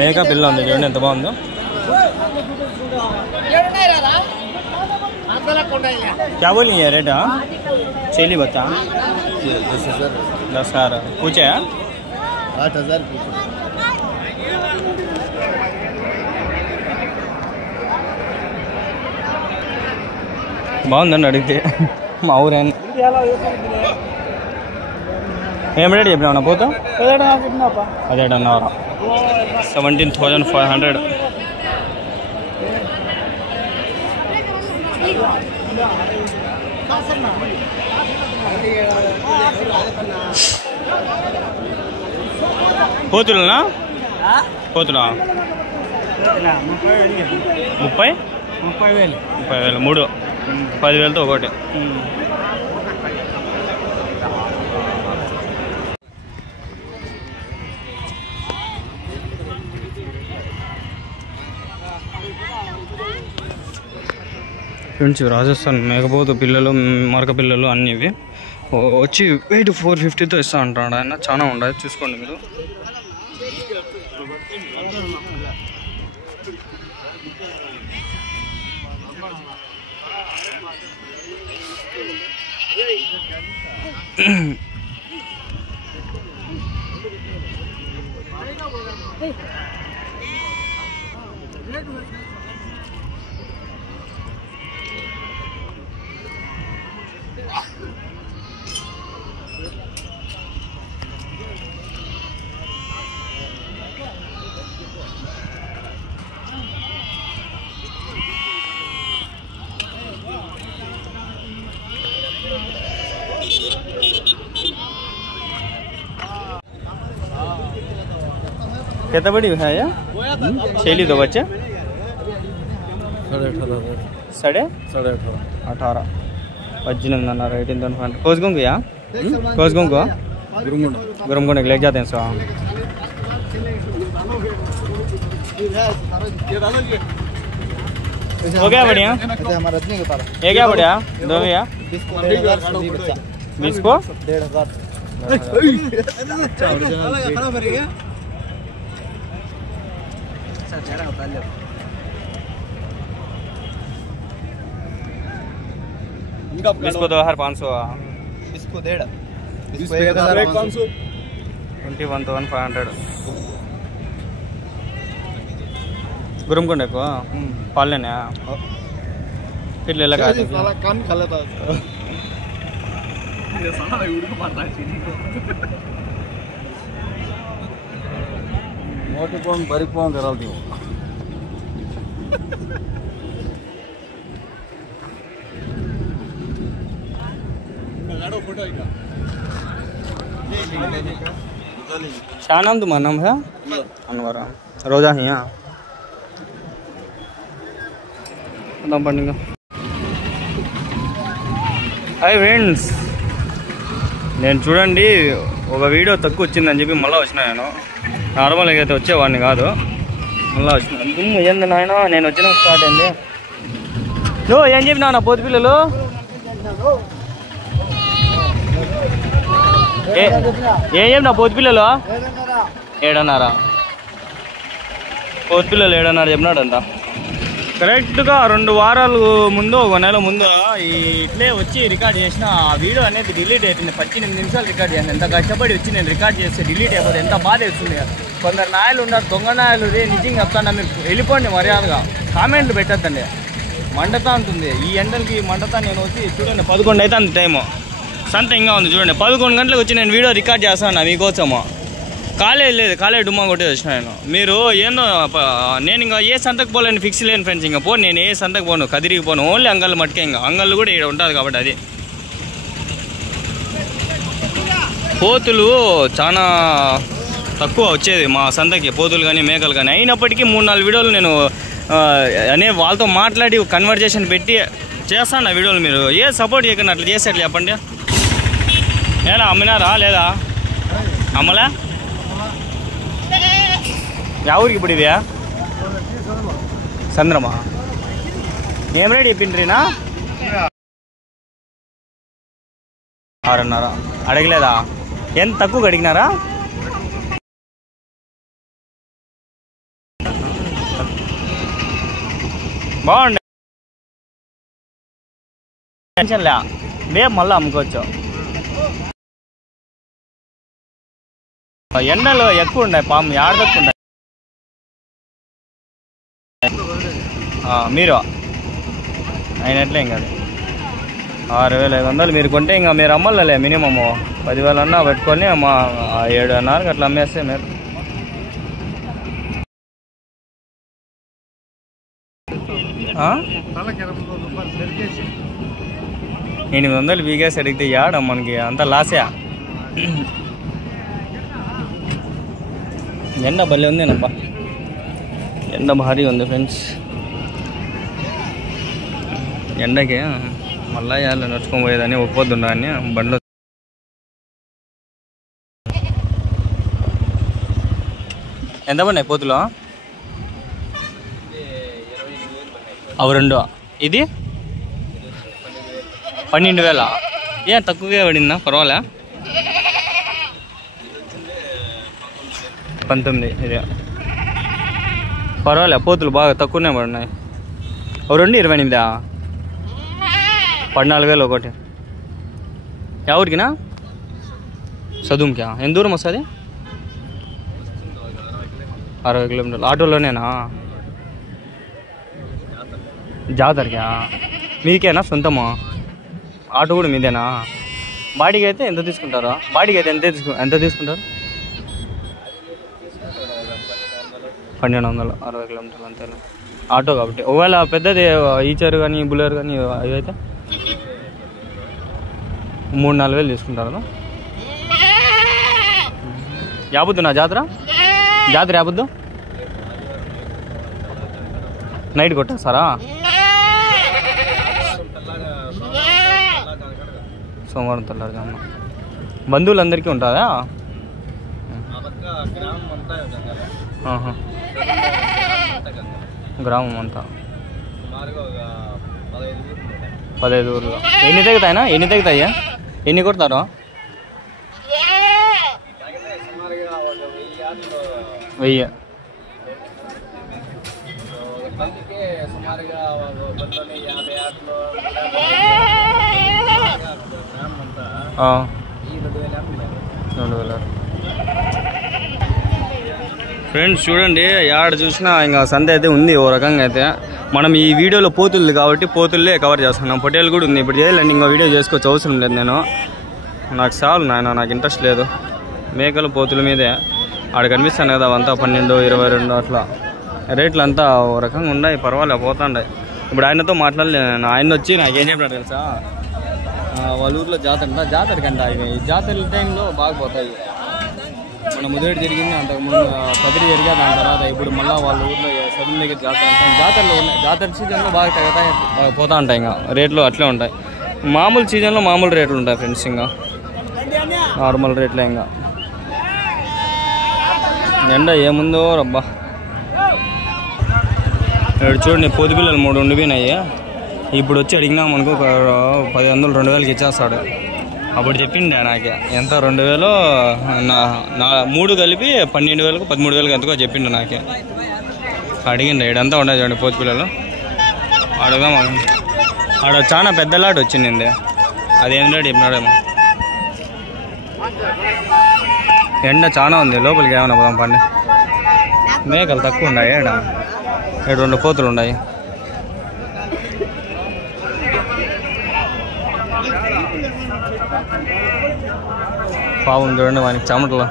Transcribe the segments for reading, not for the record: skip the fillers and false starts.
మేక పిల్ల ఉంది చూడండి ఎంత బాగుందో. क्या बोली है रेट? चेली बच्चा 10,000 पूछे 8,000 బాగుందండి అడిగితే మా ఊరేనా. ఏం రేట్ చెప్పినా పోతా? 17,500 17,500. పోతులనా? పోతులా 30,000 మూడు 10,000తో ఒకటి. ఫ్రెండ్స్ రాజస్థాన్ మేకపోతు పిల్లలు మరక పిల్లలు అన్నీ ఇవి వచ్చి వెయిట్ 450తో ఇస్తా అంటాడు ఆయన. చాలా ఉండదు చూసుకోండి మీరు. कितना बड़ी है ये? शेली दो बच्चे 18,500 18,500 कोसगुंग या कोसगुंग गुरुमगुंड लेके जाते हैं सो. हो गया बढ़िया. ये क्या बढ़िया दो भैया 20 को 1,500. इसको 2,500 इसको 1,500 21,500 गुरुमकुंड को पाल लेने फिर ले लगा काम खा लेता मोटे कौन बारीक कौन करा दी क्या नाम तुम्हारा नाम है? अनवर रोजा है यहाँ पड़ेगा. హాయ్ ఫ్రెండ్స్, నేను చూడండి ఒక వీడియో తక్కువ వచ్చిందని చెప్పి మళ్ళీ వచ్చినా. నేను నార్మల్గా అయితే వచ్చేవాడిని కాదు, మళ్ళీ వచ్చిన. ఏంది నాయన నేను వచ్చిన స్టార్ట్ అయింది. నువ్వు ఏం చెప్పినా నా పోతు పిల్లలు ఏం చెప్పినా పోతు పిల్లలు 7,500 పోతు పిల్లలు 7,500 చెప్పినాడంట. కరెక్ట్గా 2 వారాలు ముందు 1 నెల ముందు ఇట్లే వచ్చి రికార్డ్ చేసిన ఆ వీడియో అనేది డిలీట్ అయిపోయింది. 18 నిమిషాలు రికార్డ్ చేసిన. ఎంత కష్టపడి వచ్చి నేను రికార్డ్ చేస్తే డిలీట్ అయిపోతే ఎంత బాధ వేస్తుంది. కొందరు నాయలు ఉన్నారు, దొంగ నాయలు. నిజంగా చెప్తాను, మీరు వెళ్ళిపోండి మర్యాదగా, కామెంట్లు పెట్టద్దండి. మండతా ఉంటుంది ఈ ఎండలకి మండతా. నేను వచ్చి చూడండి 11 అయితే అంత టైము, సంత ఇంకా ఉంది చూడండి. 11 గంటలకు వచ్చి నేను వీడియో రికార్డ్ చేస్తాను మీకోసము. కాలేజ్ లేదు, కాలేజ్ డుమ్మా కొట్టి వచ్చిన నేను. మీరు ఏందో నేను ఇంకా ఏ సంతకు పోలేని ఫిక్స్ లేని ఫ్రెండ్స్. ఇంకా పోను, నేను ఏ సంతకు పోను, కదిరికి పోను, ఓన్లీ అంగళ్ళు మట్టుకే. ఇంకా అంగళ్ళు కూడా ఇక్కడ ఉంటుంది కాబట్టి అది. పోతులు చాలా తక్కువ వచ్చేది మా సంతకి, పోతులు కానీ మేకలు కానీ. అయినప్పటికీ 3-4 వీడియోలు నేను వాళ్ళతో మాట్లాడి కన్వర్జేషన్ పెట్టి చేస్తాను ఆ వీడియోలు. మీరు ఏ సపోర్ట్ చేయకుండా అట్లా చేస్తే అట్లా చెప్పండి. ఏనా అమ్మినారా లేదా? అమ్మలా యా ఊరికి ఇప్పుడు ఇవా? సంద్రమా? ఏం రేట్ చెప్పిండ్రీనా? 6,500 అడగలేదా? ఎంత తక్కువ అడిగినారా? బాగుండే టెన్షన్లే, రేపు మళ్ళీ అమ్ముకోవచ్చు. ఎండలు ఎక్కువ ఉన్నాయి, పాము ఏడ తక్కువ ఉన్నాయి. మీరు అయినట్లే ఇంకా 6,500 మీరు కొంటే ఇంకా మీరు అమ్మలే మినిమము 10,000 అన్నా పెట్టుకొని మా 7,500 అట్లా అమ్మేస్తే మీరు. $800 వీగేసి అడిగితే యాడ మనకి అంత లాసే. ఎండ భలే ఉందేనబ్బా, ఎండ భారీ ఉంది ఫ్రెండ్స్. ఎండకి మళ్ళా ఇవాళ నడుచుకొని పోయేదాన్ని ఒప్పొద్దుండని బండ్లో. ఎంత పడినాయి పోతులో? అవి 2. ఇది 12,000. ఏం తక్కువగా పడిందా? పర్వాలే. 19 ఇది పర్వాలే, పోతులు బాగా తక్కువనే పడినాయి. అవి 2 28. 14,000 ఒకటి. ఎవరికినా? చదువుకినా? ఎంత దూరం వస్తుంది? 60 కిలోమీటర్లు. ఆటోలోనేనా? జాతరకా? మీకేనా సొంతమా? ఆటో కూడా మీదేనా? బాడీకి అయితే ఎంత తీసుకుంటారా? బాడీకి అయితే ఎంత తీసుకుంటారు? 1,200. 60 కిలోమీటర్లు అంతే ఆటో కాబట్టి. ఒకవేళ పెద్దది ఈచర్ కానీ బులర్ కానీ అవి అయితే 3,000-4,000 తీసుకుంటారు. యాబుద్దు నా జాతర యాబుద్దు నైట్ కొట్టేస్తారా? సోమవారం తెల్లారుజామున. బంధువులందరికీ ఉంటుందా? గ్రామం అంతా 15 ఊర్లో. ఎన్ని తెగుతాయినా? ఎన్ని కొడతారు? 1000. ఫ్రెండ్స్ చూడండి, యాడ చూసినా ఇంకా సంత అయితే ఉంది ఓ రకంగా అయితే. మనం ఈ వీడియోలో పోతుంది కాబట్టి పోతుల్లే కవర్ చేస్తున్నాం. పొట్టేలు కూడా ఉంది. ఇప్పుడు చేయాలండి, ఇంకో వీడియో చేసుకోవచ్చు, అవసరం లేదు. నాకు చాలు నాయన, నాకు ఇంట్రెస్ట్ లేదు. మేకలు పోతుల మీదే ఆడ కనిపిస్తాను కదా, అవంతా 12, 22 అట్లా రేట్లు అంతా ఓ రకంగా ఉన్నాయి. పర్వాలేదు, పోతాండాయి. ఇప్పుడు ఆయనతో మాట్లాడలేను. ఆయన వచ్చి నాకేం చెప్పినాడు తెలుసా? వాళ్ళ ఊర్లో జాతరకంట ఈ జాతర టైంలో బాగా పోతాయి. మన ముదిరేడు జరిగింది, అంతకుముందు కదిరి జరిగా, దాని తర్వాత ఇప్పుడు మళ్ళీ వాళ్ళ ఊర్లో సదుం దగ్గర జాతరలో ఉన్నాయి. జాతర సీజన్లో బాగా తగ్గుతాయి, పోతా ఉంటాయి. ఇంకా రేట్లు అట్లే ఉంటాయి. మామూలు సీజన్లో మామూలు రేట్లు ఉంటాయి ఫ్రెండ్స్, ఇంకా నార్మల్ రేట్లే. ఇంకా ఎండ ఏముందో రబ్బా. ఇక్కడ చూడండి, పోతు పిల్లలు 3 ఉండిపోయినాయి. ఇప్పుడు వచ్చి అడిగినా మనకు 1,100, 2,000కి ఇచ్చేస్తాడు. అప్పుడు చెప్పిండే నాకే ఎంత 2,000 3 కలిపి 12,000కు 13,000కి ఎంతకో చెప్పిండు నాకే. అడిగిండు. ఇడంతా ఉండదు చూడండి పోతు పిల్లలు. అడగదాం. ఆడ చాలా పెద్దలాట వచ్చింది. అదేంటో చెప్పినాడేమో. ఎండ చాలా ఉంది, లోపలికి ఏమైనా పోదాం పండి. మేకలు తక్కువ ఉన్నాయి. ఏడ 2 పోతులు ఉన్నాయి. పాపం చూడండి, వానికి చెమటలు.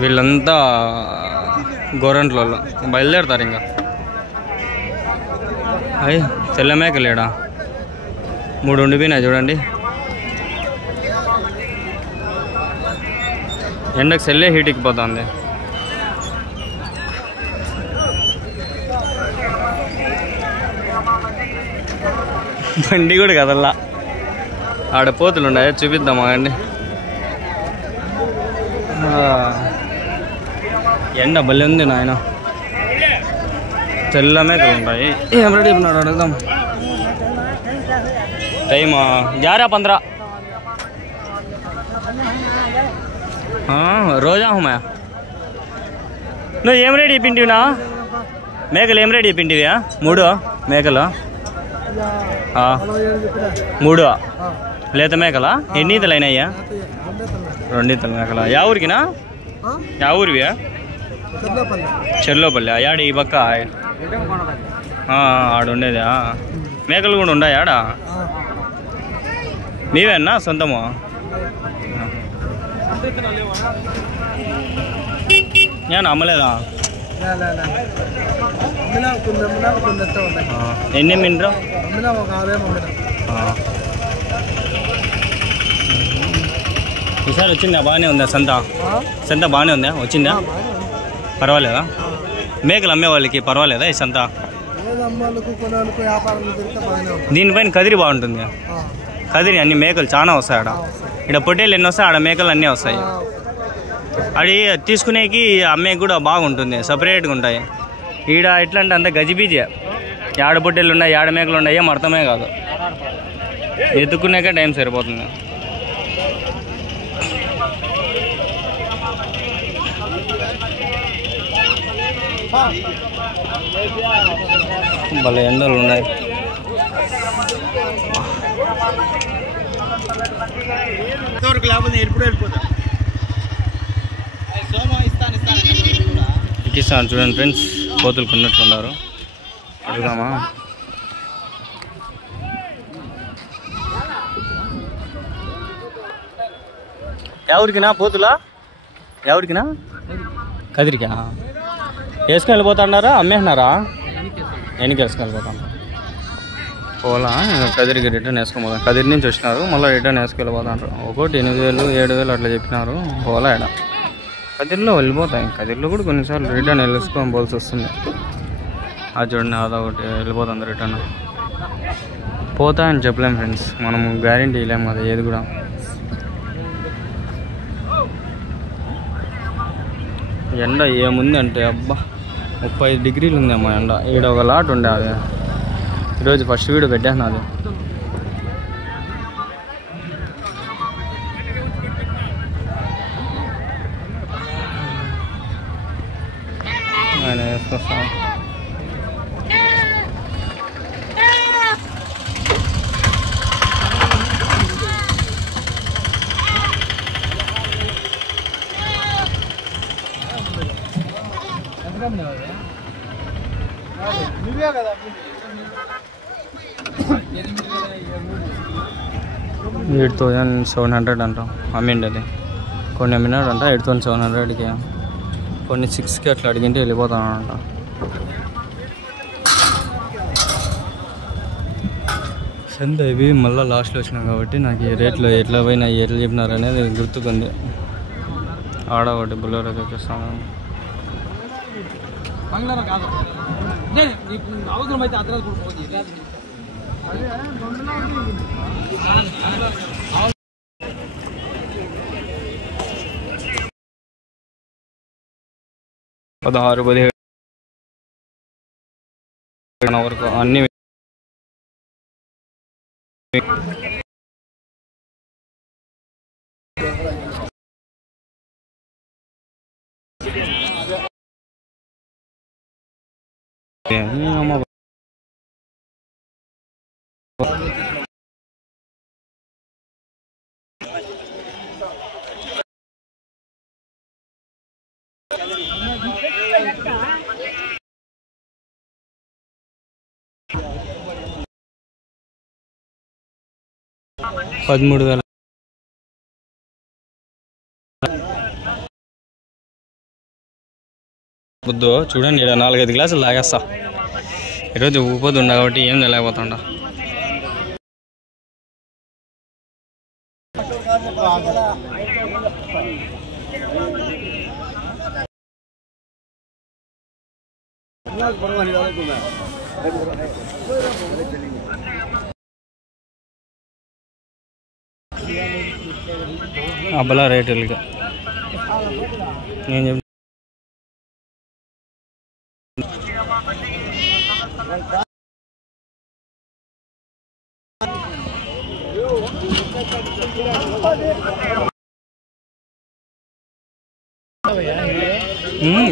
వీళ్ళంతా గోరంట్లలో బయలుదేరుతారు. ఇంకా అయ్యి తెల్ల మేకలేడా 3 ఉండిపోయినాయి చూడండి. ఎండకు సెల్లే హీట్ ఎక్కిపోతుంది. బండి కూడా కదల్లా. ఆడ పోతులు ఉన్నాయి, చూపిద్దామా అండి. ఎండ భలే ఉంది నాయన. తెల్ల మేకలు ఉంటాయి. ఏం రెడీ ఉన్నాడు అడుగుదాం. టైమ్ 11:15. రోజా హుమా నువ్వు ఏం రేట్ చెప్పింటివినా మేకలు ఏం రేట్ చెప్పింటివా 3 మేకలు 3 లేత మేకలా ఎన్ని ఈతలు అయినాయ్యా 2 ఈతల మేకలా యా ఊరికినా యా ఊరివియా చెర్లోపల్లి యాడ ఈ పక్క ఆడుండేదా మేకలు కూడా ఉన్నాయి ఆడ నీవేనా సొంతము నేను అమ్మలేదా ఎన్ని మిండ్రా ఈసారి వచ్చిందా బాగానే ఉందా సంత బాగానే ఉందా వచ్చిందా పర్వాలేదా మేకలు అమ్మే వాళ్ళకి పర్వాలేదా ఈ సంత దీనిపైన కదిరి బాగుంటుంది కదిరి అన్ని మేకలు చాలా వస్తాయి ఆడ ఇక్కడ పొట్టేలు ఎన్ని వస్తాయి ఆడ మేకలు అన్నీ వస్తాయి అది తీసుకునేకి అమ్మేకి కూడా బాగుంటుంది సపరేట్గా ఉంటాయి ఈడ ఎట్లా అంటే అంత గజిబీజీ ఆడ పొట్టేలు ఉన్నాయి ఆడ మేకలు ఉన్నాయి ఏం అర్థమే కాదు ఎత్తుకునేకే టైం సరిపోతుంది భలే ఎండలు ఉన్నాయి ఎక్కిస్తాను చూడండి ఫ్రెండ్స్ కోతులు కొన్నట్లున్నారు అడుగుదామా ఎవరికినా పోతులా ఎవరికినా కదిరికా వేసుకొని వెళ్ళిపోతున్నారా అమ్మేస్తున్నారా ఎన్నికి వేసుకొని వెళ్ళిపోతున్నారు పోలా కదిరికి రిటర్న్ వేసుకొని కదిరి నుంచి వచ్చినారు మళ్ళీ రిటర్న్ వేసుకెళ్ళిపోతున్నారు ఒకటి 8,000 7,000 అట్లా చెప్పినారు పోలా ఇక్కడ కదిరిలో వెళ్ళిపోతాయి కదిరిలో కూడా కొన్నిసార్లు రిటర్న్ వెళ్ళేసుకొని పోల్సి వస్తుంది అది చూడండి అదొకటి వెళ్ళిపోతుంది రిటర్న్ పోతా అని చెప్పలేము ఫ్రెండ్స్ మనం గ్యారెంటీ ఇవ్వలేము కదా ఏది కూడా ఎండ ఏముంది అంటే అబ్బా 35 డిగ్రీలు ఉందేమ్మా ఎండ ఈడ ఒక లాట్ ఉండే అది ఈరోజు ఫస్ట్ వీడియో పెట్టాను అది ఆయన వేసుకొస్తా $8,700 అంటాం అమ్మిండి అది కొన్ని అమ్మినాడు అంట 8,700కి కొన్ని 6కి అట్లా అడిగింటే వెళ్ళిపోతానంట సంత ఇవి మళ్ళీ లాస్ట్లో వచ్చినాం కాబట్టి నాకు ఈ రేట్లు ఎట్లా పోయినా ఎట్లా చెప్పినారు అనేది గుర్తుకుంది ఆడ ఒకటి బుల్లెరో చూపిస్తాను పదహారు 17 వరకు అన్ని $13,000 బుద్ధు చూడండి ఇక్కడ 4-5 గ్లాసులు తాగేస్తా ఈరోజు ఊపొద్దు ఉండ కాబట్టి ఏం తెలియకపోతుండ అబ్బలా రేటులుగా నేను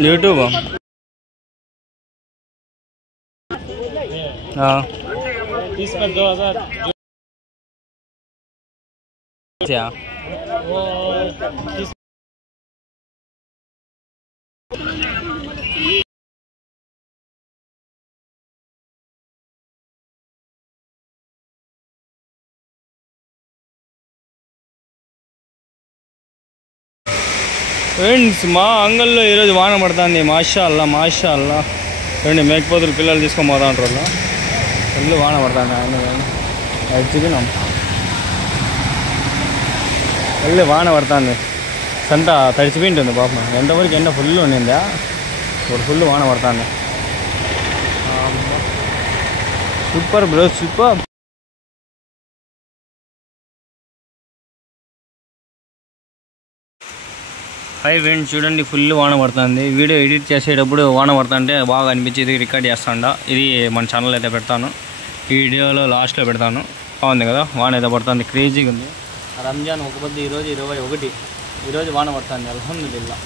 యూట్యూబ్ इसमें 2000 वो ఫ్రెండ్స్ మా అంగల్లో ఈరోజు వాన పడుతుంది. మాషాల్లా మాషాల్లా. రెండు మేకపోతులు పిల్లలు తీసుకొని పోతా ఉంటారు వాళ్ళు. ఫుల్ వాన పడుతుంది. ఆయన చికెనాం ఫుల్ వాన పడుతుంది. సంత తడిచిపోయింటుంది పాపం. ఎంతవరకు ఎండ ఫుల్ ఉండిందా, ఇప్పుడు ఫుల్ వాన పడుతుంది. Super bro super. Hi friends, చూడండి ఫుల్ వాన పడుతుంది. వీడియో ఎడిట్ చేసేటప్పుడు వాన పడుతుంటే బాగా అనిపించేది రికార్డ్ చేస్తాండా. ఇది మన ఛానల్ అయితే పెడతాను, ఈ వీడియోలో లాస్ట్లో పెడతాను. బాగుంది కదా, వాన అయితే పడుతుంది, క్రేజీగా ఉంది. రంజాన్ ఒక పొద్దు ఈరోజు 21, ఈరోజు వాన పడుతుంది. అల్హమ్దులిల్లా.